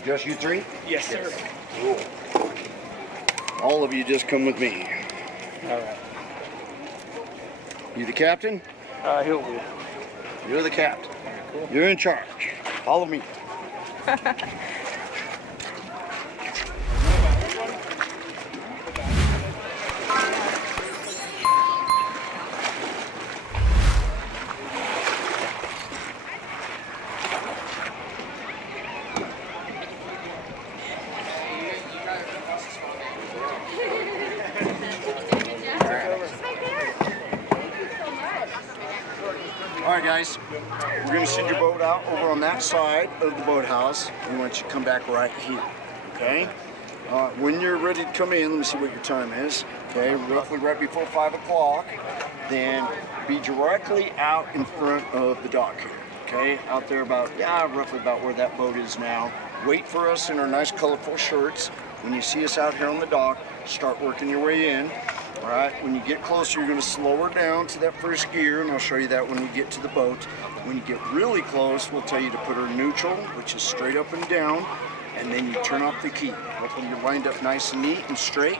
it just you three? Yes, sir. Cool. All of you just come with me. All right. You the captain? Here we go. You're the captain. Cool. You're in charge. Follow me. All right, guys, we're going to send your boat out over on that side of the boathouse. We want you to come back right here, okay? When you're ready to come in, let me see what your time is, okay? Roughly right before 5 o'clock, then be directly out in front of the dock here, okay? Out there about, roughly about where that boat is now. Wait for us in our nice colorful shirts. When you see us out here on the dock, start working your way in. All right, when you get closer, you're going to slow her down to that first gear, and I'll show you that when we get to the boat. When you get really close, we'll tell you to put her neutral, which is straight up and down, and then you turn off the key. Hopefully you're lined up nice and neat and straight,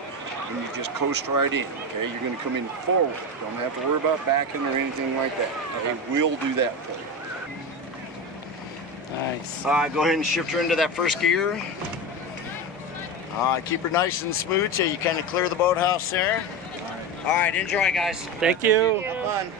and you just coast right in, okay? You're going to come in forward. Don't have to worry about backing or anything like that. Okay, we'll do that for you. Nice. All right, go ahead and shift her into that first gear. Keep her nice and smooth till you kind of clear the boathouse there. All right, enjoy, guys. Thank you. Have fun.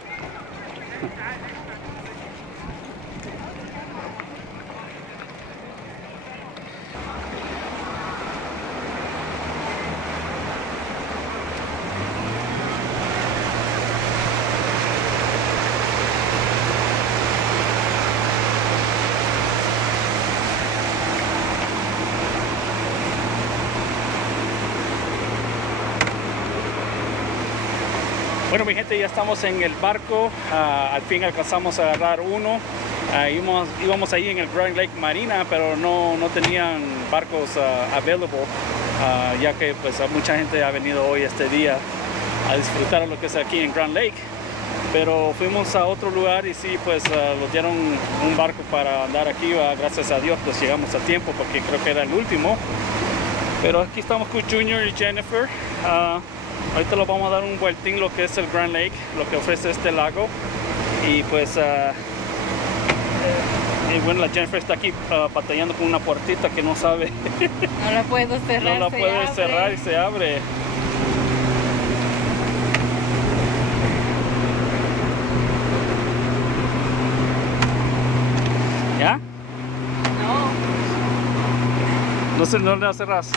Bueno, mi gente, ya estamos en el barco. Al fin alcanzamos a agarrar uno. Íbamos ahí en el Grand Lake Marina, pero no tenían barcos available, ya que pues mucha gente ha venido hoy este día a disfrutar de lo que es aquí en Grand Lake. Pero fuimos a otro lugar y sí, pues nos dieron un barco para andar aquí. Gracias a Dios, pues llegamos a tiempo porque creo que era el último. Pero aquí estamos con Junior y Jennifer. Ahorita lo vamos a dar un vueltín lo que es el Grand Lake, lo que ofrece este lago. Y pues, bueno, la Jennifer está aquí batallando con una puertita que no sabe. No la puedo cerrar. No la puede cerrar y se abre. ¿Ya? No. No la cerras.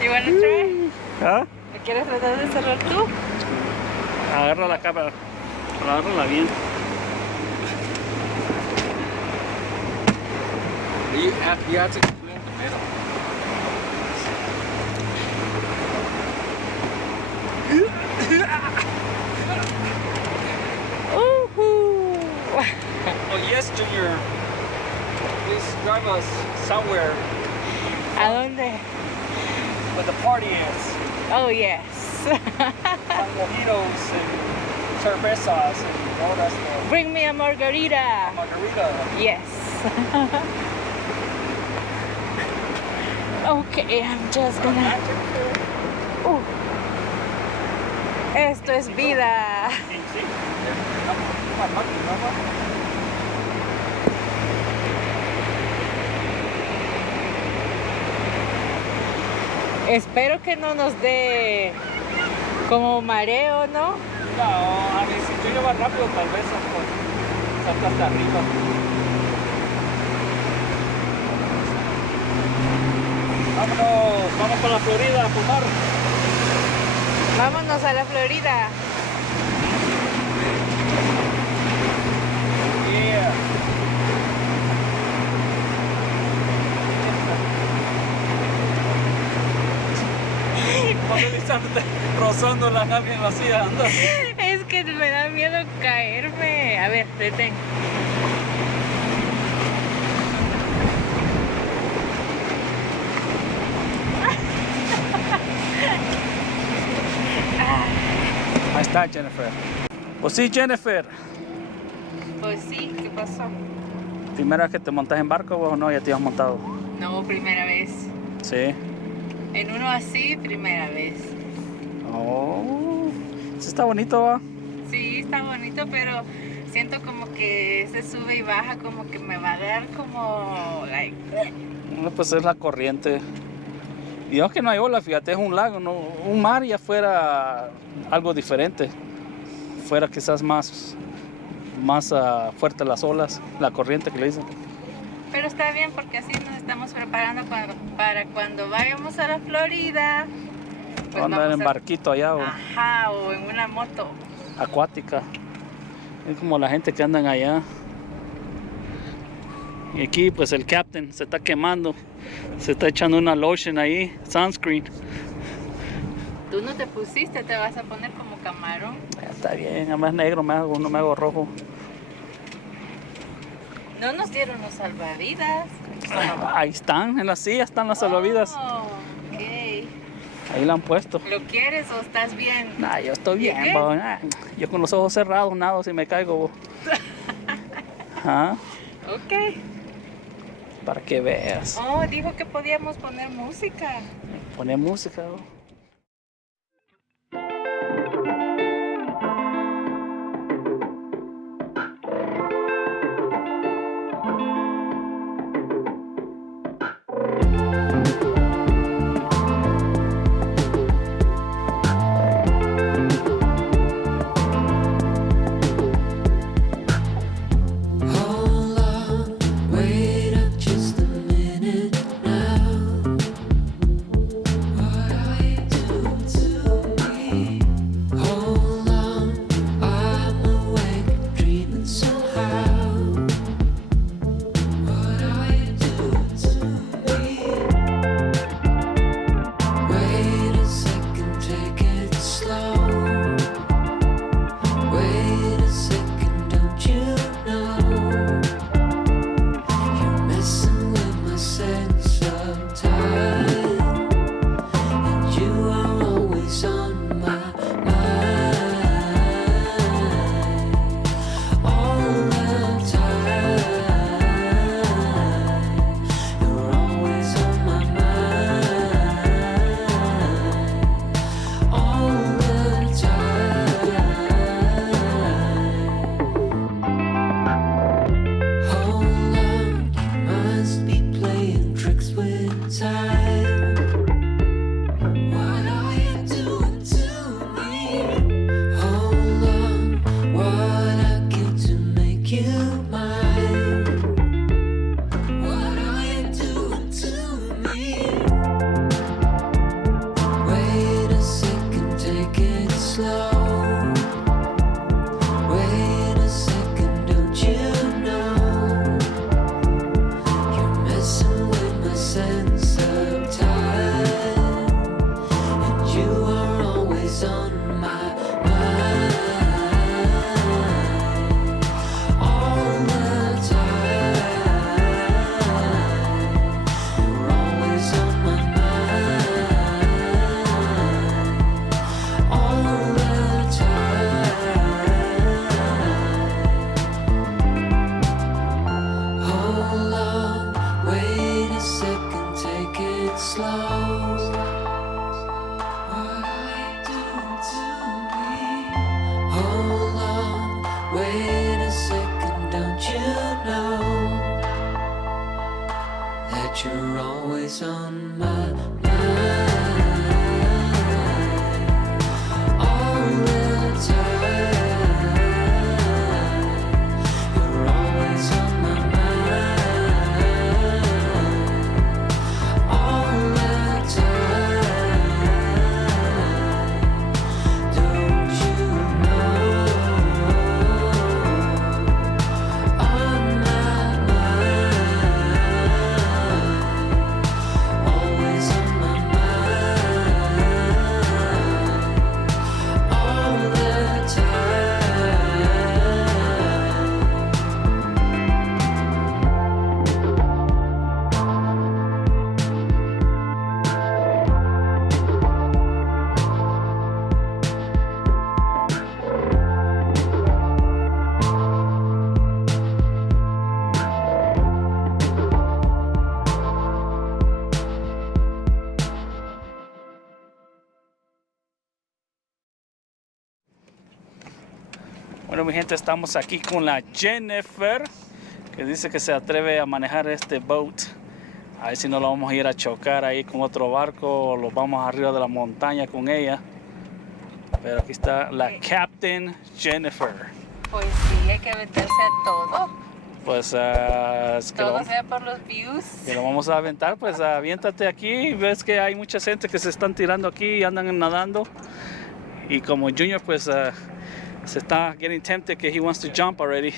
You wanna try? ¿Ah? ¿Me quieres tratar de cerrar tú? Agarra la cámara. Agárrala bien. You have to explain the middle. Oh yes, Junior. Please drive us somewhere ¿A dónde? where the party is. Oh, yes. Mojitos and cervezas and all that stuff. Bring me a margarita. Margarita. Yes. Okay, I'm just gonna... Esto es vida. Espero que no nos dé como mareo, ¿no? No, a ver, si tú llevas rápido tal vez salta hasta arriba. Vamos para la Florida a fumar. Vámonos a la Florida. Yeah. Rozando la nave vacía, anda. Es que me da miedo caerme. A ver, detén. Ahí está, Jennifer. Pues sí, Jennifer. Pues sí, ¿qué pasó? ¿Primera vez que te montas en barco o no? Ya te has montado. No, primera vez. Sí. En uno así, primera vez. Oh, sí está bonito, ¿va? Sí, está bonito, pero siento como que se sube y baja, como que me va a dar como, like, No, pues es la corriente. Y aunque no hay ola, fíjate, es un lago, ¿no? Un mar ya fuera algo diferente. Fuera quizás más fuerte las olas, la corriente que le dicen. pero está bien porque así nos estamos preparando para cuando vayamos a la Florida. Pues Andar vamos en barquito allá o Ajá, o en una moto. acuática. Es como la gente que andan allá. Y aquí pues el Capitan se está quemando. Se está echando una lotion ahí, sunscreen. Tú no te pusiste, te vas a poner como camarón. Está bien, además negro me hago, no me hago rojo. No nos dieron los salvavidas. Ahí están, en la silla están las salvavidas. Oh, ok. Ahí la han puesto. ¿Lo quieres o estás bien? Nah, yo estoy bien, ¿Qué? bo. Nah, yo con los ojos cerrados nado si me caigo. Bo. ¿Ah? Ok. Para que veas. Oh, dijo que podíamos poner música. Poner música. Bo. Hold on, wait up just a minute now. What are you doing to me? Hold on, I'm awake, dreaming somehow. What are you doing to me? Wait a second, take it slow. Wait a second, don't you know? You're messing with my sense of time, and you are always on my mind. All the time, you're always on my mind. All the time. Hold on, you must be playing tricks with time. What are you doing to me? Hold on, what I give to make you mine. What are you doing to me? Wait a second, take it slow. Wait a second, don't you know? You're messing with my sense of time, and you are always on my mind. All the time, you're always on my mind. All the time. Hold on, wait a second, take it slow. What are you doing to me? Hold on, wait a second, don't you know that you're always on my mind? All the time, you're always on my mind. All the time, don't you know? On my mind. Bueno, mi gente, estamos aquí con la Jennifer, que dice que se atreve a manejar este boat. A ver si no lo vamos a ir a chocar ahí con otro barco o lo vamos arriba de la montaña con ella. Pero aquí está la Capitan Jennifer. Pues sí, hay que aventarse a todo. Pues es que Todo sea por los views. que lo vamos a aventar, pues aviéntate aquí. Ves que hay mucha gente que se están tirando aquí y andan nadando. Y como Junior, pues se está getting tempted que he wants to jump already.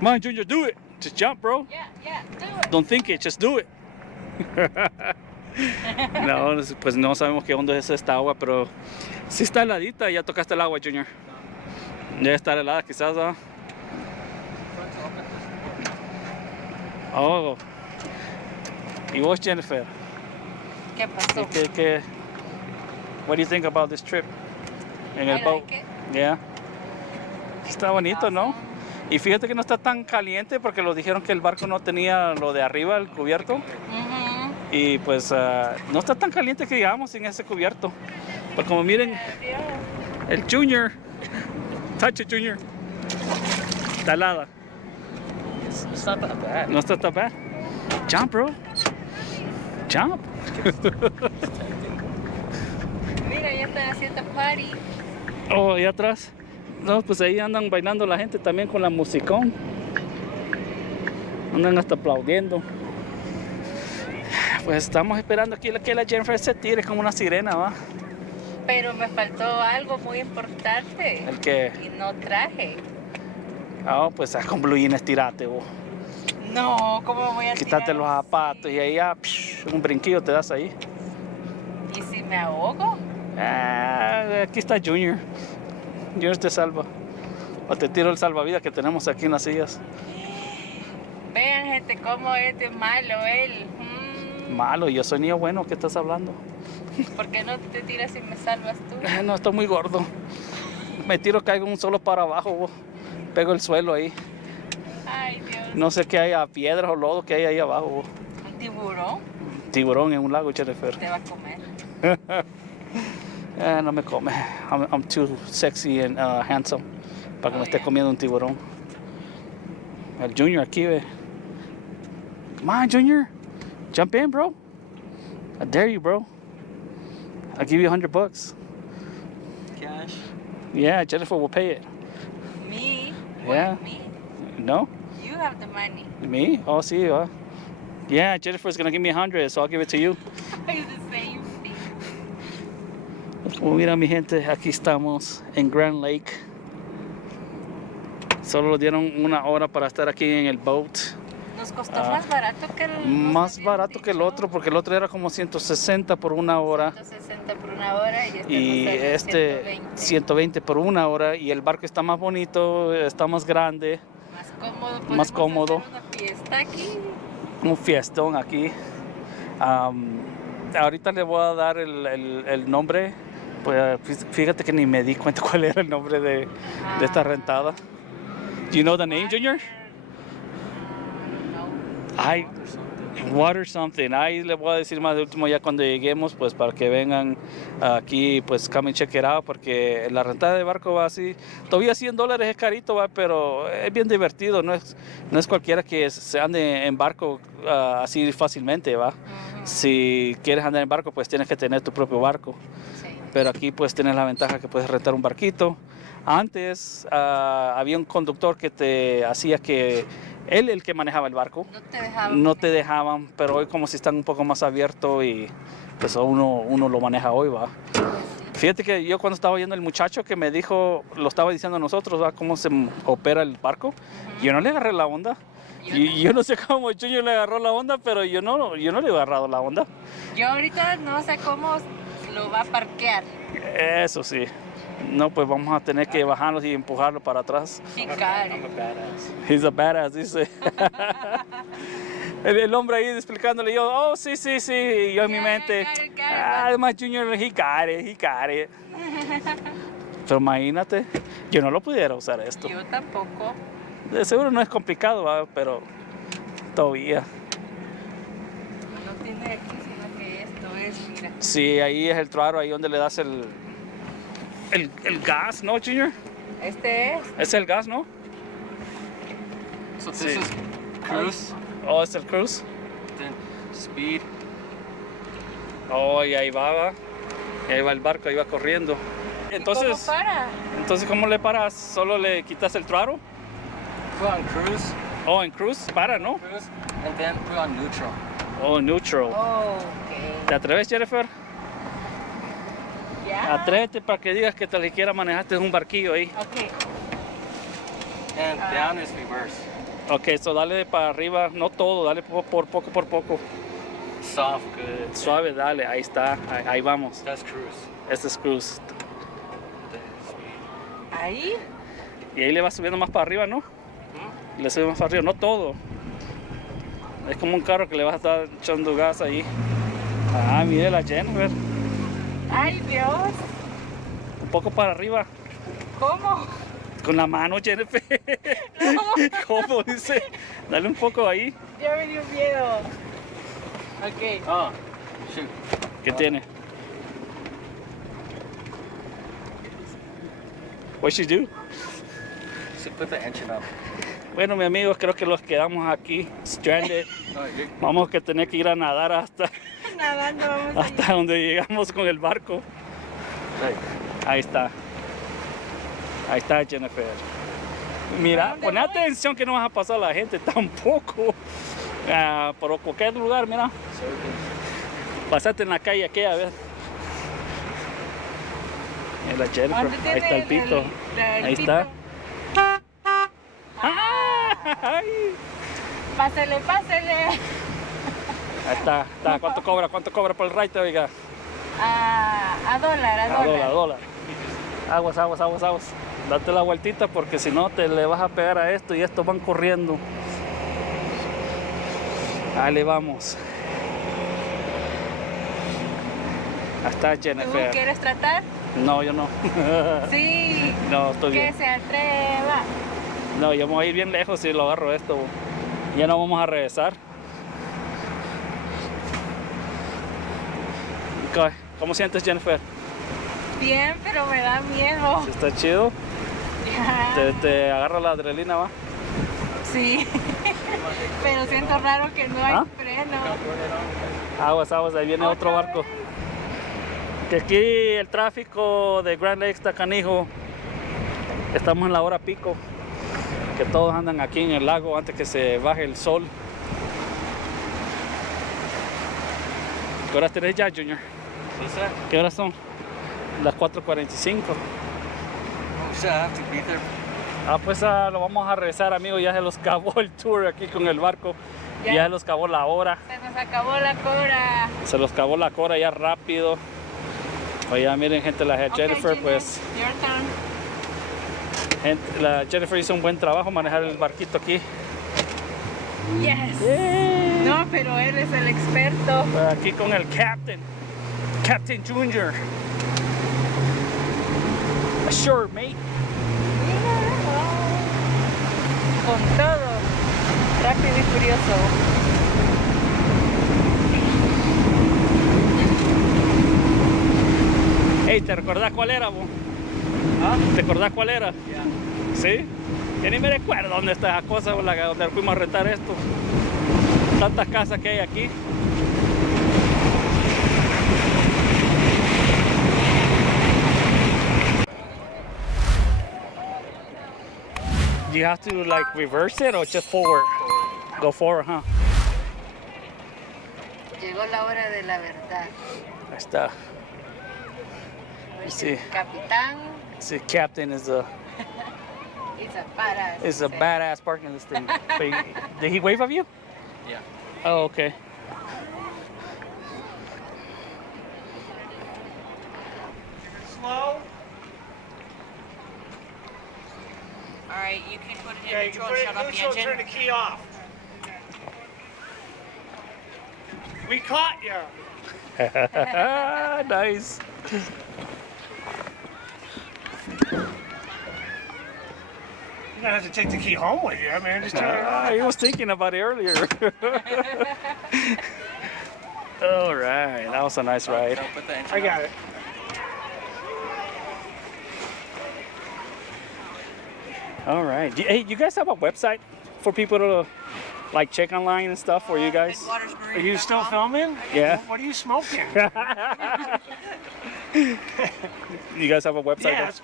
Come on, Junior, do it. Just jump, bro. Yeah, do it. Don't think it, just do it. No, pues no sabemos qué onda es esta agua, pero sí está heladita. Ya tocaste el agua, Junior. Ya está helada, quizás, ¿no? Oh. ¿Y vos, Jennifer? ¿Qué pasó? What do you think about this trip? En el I boat. like it. Yeah. Está bonito, ¿no? Y fíjate que no está tan caliente porque nos dijeron que el barco no tenía lo de arriba, el cubierto. Ujú. Y pues no está tan caliente que digamos sin ese cubierto. Pues como miren, Adiós. el Junior. Touch it, Junior. Está helada. It's not that bad. No está tan bad. Jump, bro. Jump. Mira, ya están haciendo party. Oh, ahí atrás. No, pues ahí andan bailando la gente también con la musicón. Andan hasta aplaudiendo. Pues estamos esperando aquí que la Jennifer se tire como una sirena, ¿va? Pero me faltó algo muy importante. El que, Y no traje. pues con blue jeans tirate, vos. No, ¿cómo voy a Quítate tirar los zapatos y ahí ya, un brinquillo te das ahí. ¿Y si me ahogo? Aquí está Junior. Junior te salva. O te tiro el salvavidas que tenemos aquí en las sillas. Vean, gente, cómo es de malo él. Malo, yo soy niño bueno, ¿qué estás hablando? ¿Por qué no te tiras y me salvas tú? No, estoy muy gordo. Me tiro, caigo un solo para abajo, vos. Pego el suelo ahí. Ay, Dios. No sé qué haya, piedras o lodo que hay ahí abajo, vos. ¿Un tiburón Tiburón en un lago, Jennifer. te va a comer? No me come. I'm too sexy and handsome para que me esté comiendo un tiburón. El Junior aquí, ve. Come on, Junior. Jump in, bro. I dare you, bro. I'll give you $100. Cash. Yeah, Jennifer will pay it. Me? Yeah. What, me? No? You have the money. Me? Oh, sí, yeah, Jennifer's gonna give me $100, so I'll give it to you. It's the same thing. Como mira mi gente, aquí estamos en Grand Lake. Solo nos dieron una hora para estar aquí en el boat. Nos costó más barato que el... Más barato que el otro, porque el otro era como 160 por una hora. 160 por una hora y este, Y nos salió este 120. 120 por una hora. Y el barco está más bonito, está más grande. Más cómodo. Más podemos cómodo. hacer una fiesta aquí. Un fiestón aquí. Ahorita le voy a dar el nombre. Pues fíjate que ni me di cuenta cuál era el nombre de esta rentada. Do you know the name, Junior? Ay, water something. Ahí le voy a decir más de último ya cuando lleguemos, pues para que vengan aquí, pues come and check it out, porque la rentada de barco va así. Todavía $100 es carito, va, pero es bien divertido. No es cualquiera que se ande en barco así fácilmente, va. Si quieres andar en barco, pues tienes que tener tu propio barco. Sí. Pero aquí pues tienes la ventaja que puedes rentar un barquito. Antes había un conductor que te hacía que él el que manejaba el barco. No te dejaban. No te dejaban, pero hoy como si están un poco más abiertos y pues uno lo maneja hoy, va. Fíjate que yo cuando estaba oyendo el muchacho que me dijo, lo estaba diciendo a nosotros, va, cómo se opera el barco, yo no le agarré la onda. Y yo no sé cómo Junior le agarró la onda, pero yo no le he agarrado la onda. Yo ahorita no sé cómo lo va a parquear. Eso sí. No, pues vamos a tener que bajarlos y empujarlo para atrás. Chicar. I'm a badass. He's a badass, dice. el hombre ahí explicándole, yo, oh, sí, y yo en mi mente, got it. además Junior, he got it. Pero imagínate, yo no lo pudiera usar esto. Yo tampoco. De seguro no es complicado, ¿va? Pero todavía. No tiene aquí, sino que esto es, mira. Sí, ahí es el troaro, ahí donde le das el gas, ¿no, Junior? Este es. Es el gas, ¿no? So this Sí. is cruise, Oh, es el cruise. then speed. Oh, y ahí va. Y ahí va el barco, ahí va corriendo. Entonces, ¿Cómo para? ¿cómo le paras? ¿Solo le quitas el throttle? Put on cruise, Oh, en cruise, para, ¿no? cruise, and then put on neutral. Oh, neutral. Ok. ¿Te atreves, Jennifer? Ya. Atrévete para que digas que tal siquiera manejaste un barquillo ahí. Ok. And down is reverse. Ok, so dale para arriba, no todo, dale por poco. Soft, good. Suave, dale, ahí está, ahí vamos. That's cruise. Este es cruise. Then speed. Ahí. Y ahí le vas subiendo más para arriba, ¿no? Le subes más para arriba, no todo. Es como un carro que le vas a estar echando gas ahí. Ah, mire la Jennifer. Ay, Dios. Un poco para arriba. ¿Cómo? Con la mano, Jennifer. No. ¿Cómo dice? Dale un poco ahí. Ya me dio miedo. Ok. Oh, shoot. ¿Qué tiene? What she do? So put the engine up. Bueno, mis amigos, creo que los quedamos aquí, stranded. No, you're Vamos a tener que ir a nadar hasta Nadando vamos a ir. hasta donde llegamos con el barco. right. Ahí está. Ahí está Jennifer. Mira, ¿Dónde pon voy? atención que no vas a pasar a la gente tampoco. Por cualquier lugar, mira. So we can. Pasate en la calle aquella, a ver. Mira la Jennifer. ¿Dónde Ahí está el tiene pito. el Ahí pito? está. Ay. Pásele, pásele. Ahí está. ¿Cuánto cobra? ¿Cuánto cobra por el ride, oiga? A dólar, a dólar. A dólar. Aguas. Date la vueltita porque si no te le vas a pegar a esto y estos van corriendo. Ahí le vamos. Ahí está ¿Tú Jennifer. quieres tratar? No, yo no. Sí. No, estoy Que bien. se atreva. No, yo me voy a ir bien lejos si lo agarro esto. Ya no vamos a regresar. ¿Cómo sientes, Jennifer? Bien, pero me da miedo. ¿Sí está chido? Ya. Te agarra la adrenalina, ¿va? Sí. Pero siento raro que no hay ¿Ah? freno. Aguas, ahí viene otro Otra barco. Que aquí el tráfico de Grand Lake está canijo. Estamos en la hora pico. Que todos andan aquí en el lago antes que se baje el sol. ¿Qué horas tenés ya, Junior? What's that? ¿Qué horas son? Las 4:45. Oh, shit, I have to be there. Pues lo vamos a regresar, amigos. Ya se los acabó el tour aquí con el barco. Ya. Ya se los acabó la hora. Se nos acabó la cora. Se los acabó la cora ya rápido. Oye, miren, gente, la Jennifer, Ok, pues. Your turn. La Jennifer hizo un buen trabajo manejar el barquito aquí. Yes. No, pero él es el experto. Aquí con el Captain Junior. Sure, mate. Mira, wow. Con todo. Rápido y furioso. Hey, ¿te recordás cuál era, vos? ¿Ah? ¿Te acordás cuál era? Yeah. ¿Sí? Yo ni me recuerdo dónde está esa cosa, donde fuimos a rentar esto. Tantas casas que hay aquí. You have to like reverse it or just forward? Go forward, huh? Llegó la hora de la verdad. Ahí está. Pues Sí. el Capitán See, Captain is a badass parking this thing. Did he wave at you? Yeah. Oh, okay. Slow. All right, you can put it Yeah, in you can neutral put and it shut in off the neutral and turn the engine. key off. We caught you. Nice. You don't have to take the key home with you, man. Just turn it on. He was thinking about it earlier. All right, that was a nice ride. No, put the engine I up. got it. All right. Hey, you guys have a website for people to like check online and stuff for you guys? Are you still filming? Yeah. What are you smoking? You guys have a website? Yes.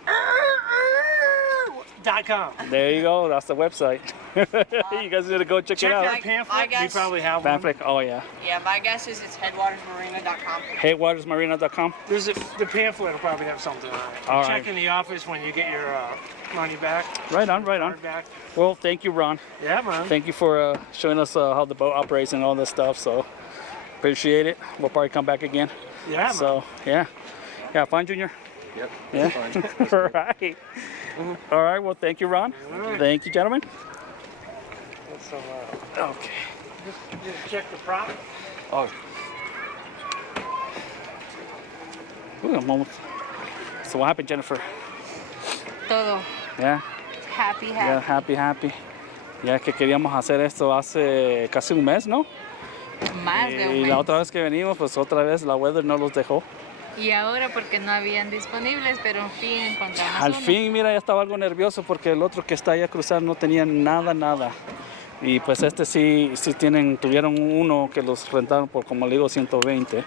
.com. There you go. That's the website. You guys need to go check it Check our out. pamphlet. We guess- probably have one. Pamphlet. Oh yeah. Yeah, my guess is it's headwatersmarina.com. Headwatersmarina.com. There's the pamphlet will probably have something on it. All Check right. in the office when you get your money back. Right on. Right on. Card back. Well, thank you, Ron. Yeah, man. Thank you for showing us how the boat operates and all this stuff. So appreciate it. We'll probably come back again. Yeah, man. So yeah. Fine, Junior. Yep. Yeah. Fine. All right. All right. Well, thank you, Ron. All right. Thank you, gentlemen. So, Okay. just check the prop. Oh. Ooh, I'm almost. So what happened, Jennifer? Todo. Yeah. Happy, Yeah, happy. happy. Ya que queríamos hacer esto hace casi un mes, ¿no? Más de un Y la mes. otra vez que venimos, pues otra vez la weather no los dejó. Y ahora porque no habían disponibles, pero en fin encontramos Al uno. fin, mira, ya estaba algo nervioso porque el otro que está allá a cruzar no tenía nada. Y pues este sí tuvieron uno que los rentaron por, como le digo, 120.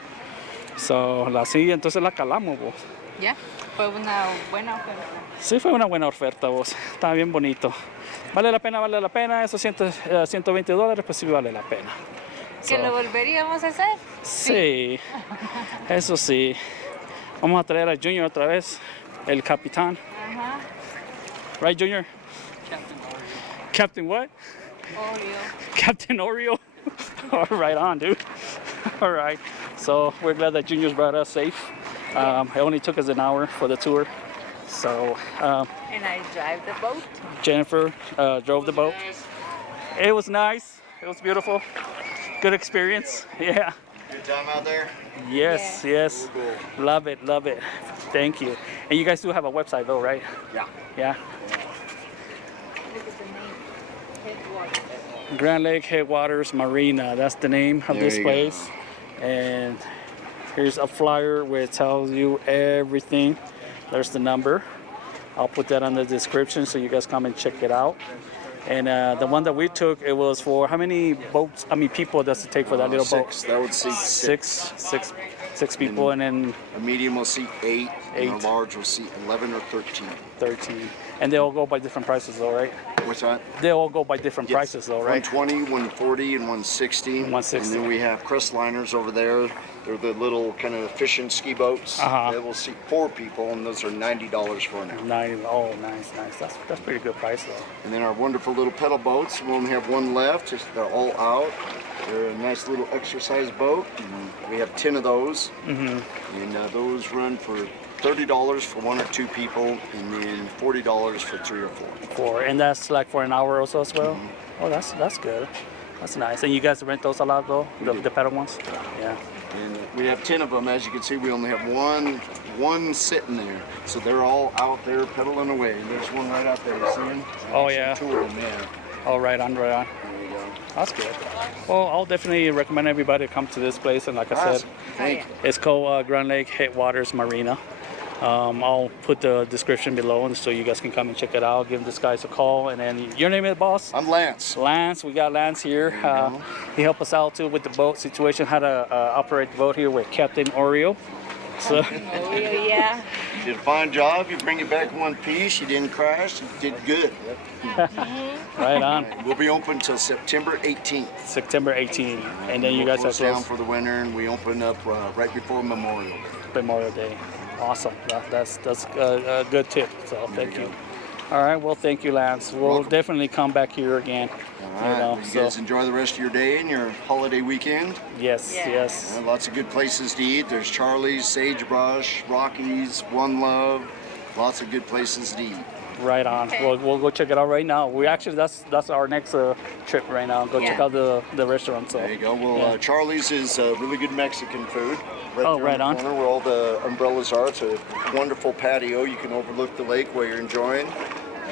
So, entonces la calamos, vos. Ya, fue una buena oferta. Sí, fue una buena oferta, vos. Estaba bien bonito. Vale la pena. Esos $120, pues sí vale la pena. ¿Que So, lo volveríamos a hacer? sí, eso sí. Vamos a traer a Junior otra vez, el Capitan. Ajá. Right, Junior? Captain what? Oreo. Captain Oreo. All right on, dude. All right. So we're glad that Junior's brought us safe. It only took us an hour for the tour. So And I drive the boat. Jennifer drove the boat. It was nice. It was beautiful. Good experience. Yeah. Good time out there? Yes, yes. Love it. Thank you. And you guys do have a website though, right? Yeah. Yeah. Look at the name. Headwater. Grand Lake Headwaters Marina. That's the name of There this you place. And here's a flyer where it tells you everything. There's the number. I'll put that on the description so you guys come and check it out. And the one that we took, it was for how many people does it take for that little Six. boat? That would seat Six people, and then A medium will seat 8, and a 8. large will seat 11 or 13. 13. And they all go by different prices though, right? What's that? They all go by different prices though, right? 120, 140, and 160. 160. And then we have Crestliners over there. They're the little kind of fishing ski boats. Uh-huh. They will seat 4 people, and those are $90 for an hour. Nice. That's pretty good price though. And then our wonderful little pedal boats. We only have one left. They're all out. They're a nice little exercise boat. And we have 10 of those. Mm-hmm. And those run for $30 for 1 or 2 people, and then $40 for 3 or 4. And that's like for an hour or so as well. Oh, that's good. That's nice. And you guys rent those a lot though, the pedal ones? Yeah. And we have 10 of them. As you can see, we only have one sitting there. So they're all out there pedaling away. There's one right out there. You see him? Oh, yeah. 2 of them there. Oh, right on. There you go. That's good. Well, I'll definitely recommend everybody to come to this place. And like I said, Awesome. Thank you. it's called Grand Lake Headwaters Marina. I'll put the description below and so you guys can come and check it out. Give this guys a call. And then your name is, boss? I'm Lance. Lance. We got Lance here. go. He helped us out too with the boat situation, how to operate the boat here with Captain Oreo. So Oreo, yeah. You did a fine job. You bring it back in one piece. You didn't crash. You did good. right on. We'll be open until September 18th. September 18th. And then you We'll guys are close down closed for the winter, and we open up right before Memorial Day. Memorial Day. Awesome. That's a good tip. So thank you. All right. Well, thank you, Lance. We'll Welcome. definitely come back here again. All right. You guys enjoy the rest of your day and your holiday weekend. Yes. Yeah. Yes. Lots of good places to eat. There's Charlie's, Sagebrush, Rockies, One Love. Lots of good places to eat. Right on. Okay. We'll go check it out right now. We actually that's our next trip right now. Go check Yeah. out the restaurant. So There you go. Well, yeah. Charlie's is really good Mexican food. Oh, there right in the on. corner where all the umbrellas are. It's a wonderful patio. You can overlook the lake while you're enjoying.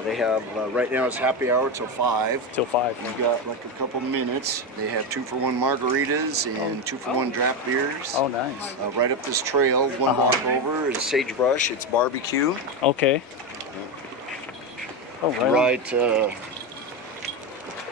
They have right now it's happy hour till 5. till 5. We've got like a couple minutes. They have 2-for-1 margaritas and 2-for-1 draft beers. Oh, nice. Right up this trail, one block over is Sagebrush. It's barbecue. Okay. Oh, right.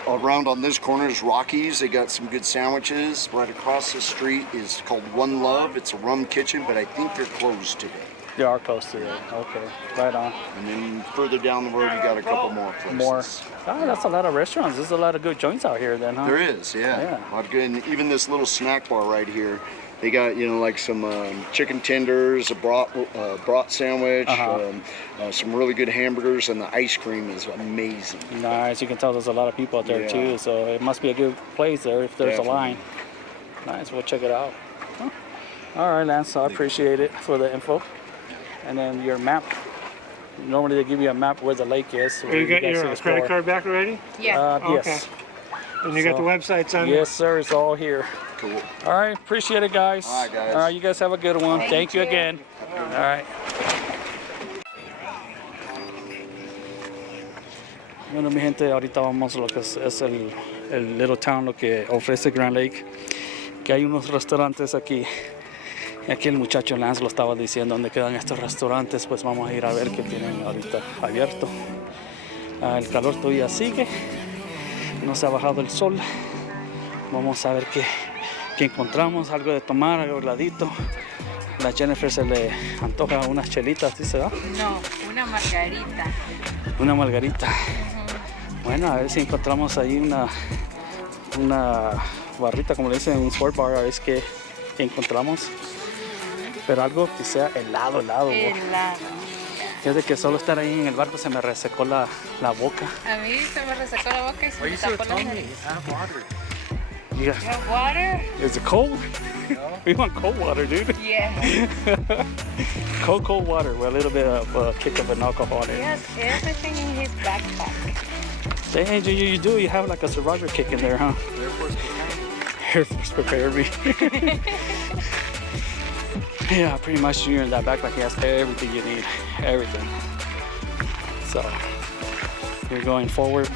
Around on this corner is Rockies. They got some good sandwiches. Right across the street is called One Love. It's a rum kitchen, but I think they're closed today. They are close to it. Okay, right on. And then further down the road, you got a couple more places. More. Oh, that's a lot of restaurants. There's a lot of good joints out here then, huh? There is, yeah. Yeah. A lot of good. And even this little snack bar right here, they got, you know, like some chicken tenders, a brat sandwich, some really good hamburgers, and the ice cream is amazing. Nice. You can tell there's a lot of people out there Yeah. too, so it must be a good place there if there's a line. Nice. We'll check it out. Huh. All right, Lance. I appreciate it for the info. And then your map. Normally they give you a map where the lake is. where You got guys your can explore. credit card back already? Yeah. Yes. And you got the websites on there? Yes, sir. It's all here. Cool. All right. Appreciate it, guys. All right, guys. All right. You guys have a good one. Thank you again. All right. Bueno, mi gente, ahorita vamos a lo que es el Little Town, lo que ofrece Grand Lake, que hay unos restaurantes aquí. Y aquí el muchacho Lance lo estaba diciendo dónde quedan estos restaurantes, pues vamos a ir a ver qué tienen ahorita abierto. El calor todavía sigue, no se ha bajado el sol. Vamos a ver qué encontramos, algo de tomar, algo heladito. A Jennifer se le antoja unas chelitas, ¿sí se da? No, una margarita. Una margarita. Bueno, a ver si encontramos ahí una barrita, como le dicen, un sport bar, a ver qué encontramos. Pero algo que sea helado. Helado. Desde que solo estar ahí en el barco se me resecó la boca. A mí se me resecó la boca y se me tapó la nariz. You got- You have water? Is it cold? We want cold water, dude. Yeah. Cold water with a little bit of a kick of an alcohol in He it. has everything in his backpack. Dang, you do. You have like a survivor kick in there, huh? Air Force prepare me. Yeah, pretty much you're in that backpack. He has everything you need. Everything. So, you're going forward.